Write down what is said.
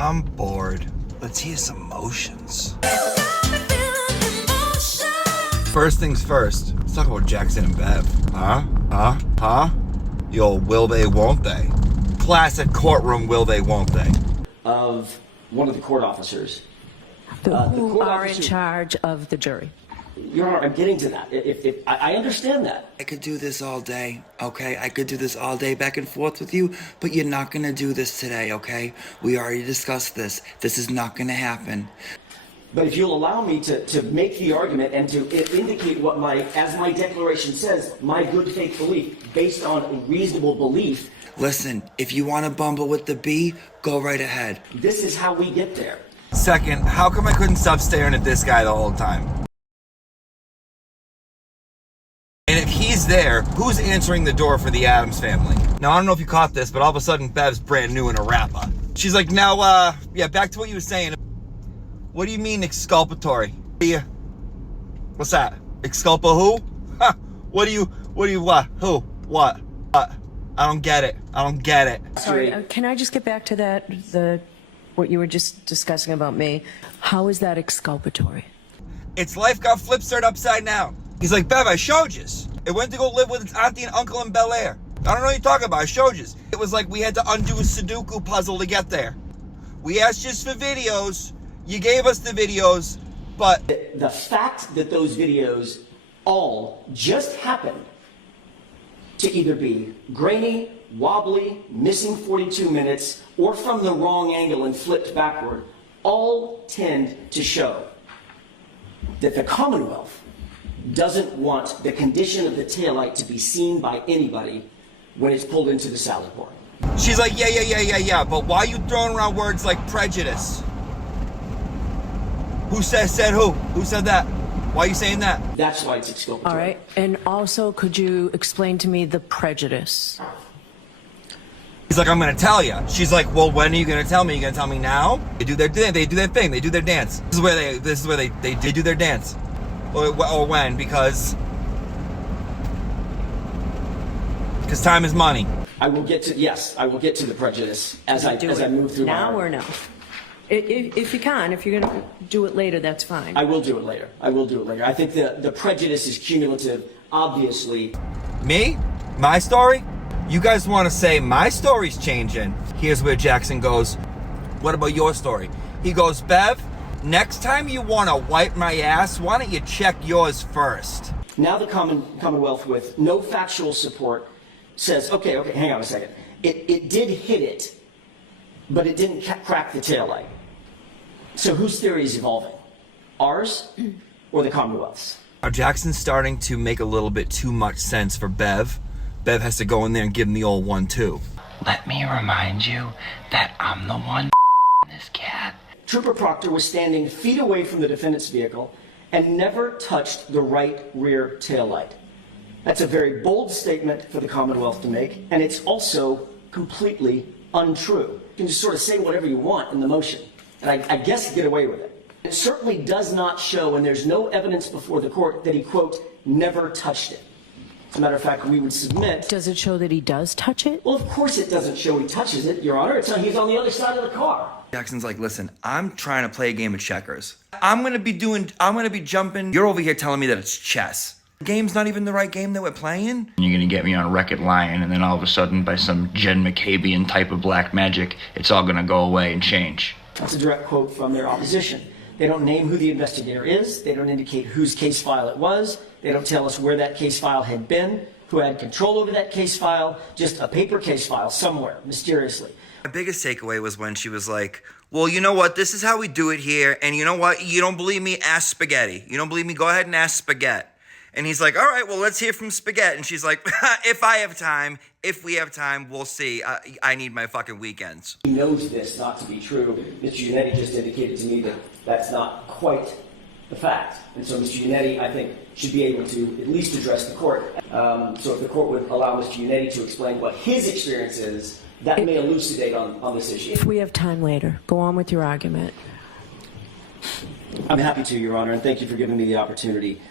I'm bored. Let's hear some motions. First things first, let's talk about Jackson and Bev. Huh? Yo, will they, won't they? Classic courtroom, will they, won't they? Of one of the court officers. Who are in charge of the jury? Your Honor, I'm getting to that. I understand that. I could do this all day, okay? I could do this all day back and forth with you, but you're not gonna do this today, okay? We already discussed this. This is not gonna happen. But if you'll allow me to make the argument and to indicate what as my declaration says, my good faith belief, based on reasonable belief. Listen, if you want to bumble with the B, go right ahead. This is how we get there. Second, how come I couldn't stop staring at this guy the whole time? And if he's there, who's answering the door for the Addams family? Now, I don't know if you caught this, but all of a sudden, Bev's brand new in a rapper. She's like, now, back to what you were saying. What do you mean exculpatory? What's that? Exculpa who? Huh. What? Who? What? I don't get it. Sorry, can I just get back to that, what you were just discussing about me? How is that exculpatory? Its life got flipped upside down. He's like, Bev, I showed you. It went to go live with its auntie and uncle in Bel Air. I don't know what you're talking about. I showed you. It was like we had to undo a Sudoku puzzle to get there. We asked just for videos. You gave us the videos, but... The fact that those videos all just happened to either be grainy, wobbly, missing 42 minutes, or from the wrong angle and flipped backward, all tend to show that the Commonwealth doesn't want the condition of the taillight to be seen by anybody when it's pulled into the salad bar. She's like, yeah, but why are you throwing around words like prejudice? Who said who? Who said that? Why are you saying that? That's why it's exculpatory. All right, and also, could you explain to me the prejudice? He's like, I'm gonna tell you. She's like, well, when are you gonna tell me? You gonna tell me now? They do their thing. They do their thing. They do their dance. This is where they do their dance. Or when? Because time is money. I will get to the prejudice as I move through. Now or no? If you can, if you're gonna do it later, that's fine. I will do it later. I think the prejudice is cumulative, obviously. Me? My story? You guys want to say my story's changing? Here's where Jackson goes, what about your story? He goes, Bev, next time you want to wipe my ass, why don't you check yours first? Now the Commonwealth, with no factual support, says, okay, hang on a second. It did hit it, but it didn't crack the taillight. So whose theory is evolving? Ours or the Commonwealth's? Now Jackson's starting to make a little bit too much sense for Bev. Bev has to go in there and give him the old 1-2. Let me remind you that I'm the one this cat. Trooper Proctor was standing feet away from the defendant's vehicle and never touched the right rear taillight. That's a very bold statement for the Commonwealth to make, and it's also completely untrue. You can just sort of say whatever you want in the motion, and I guess get away with it. It certainly does not show, and there's no evidence before the court, that he, quote, never touched it. As a matter of fact, we would submit... Does it show that he does touch it? Well, of course it doesn't show he touches it, Your Honor. He's on the other side of the car. Jackson's like, listen, I'm trying to play a game of checkers. I'm gonna be jumping. You're over here telling me that it's chess. The game's not even the right game that we're playing. You're gonna get me on a Wreck-It Lion, and then all of a sudden, by some Jen McCabean type of black magic, it's all gonna go away and change. That's a direct quote from their opposition. They don't name who the investigator is. They don't indicate whose case file it was. They don't tell us where that case file had been, who had control over that case file, just a paper case file somewhere, mysteriously. My biggest takeaway was when she was like, well, you know what? This is how we do it here. And you know what? You don't believe me? Ask Spaghetti. You don't believe me? Go ahead and ask Spaghetti. And he's like, all right, well, let's hear from Spaghetti. And she's like, if we have time, we'll see. I need my fucking weekends. He knows this not to be true. Mr. Giannetti just indicated to me that that's not quite the fact. And so Mr. Giannetti, I think, should be able to at least address the court. So if the court would allow Mr. Giannetti to explain what his experience is, that may elucidate on this issue. If we have time later, go on with your argument. I'm happy to, Your Honor, and thank you for giving me the opportunity.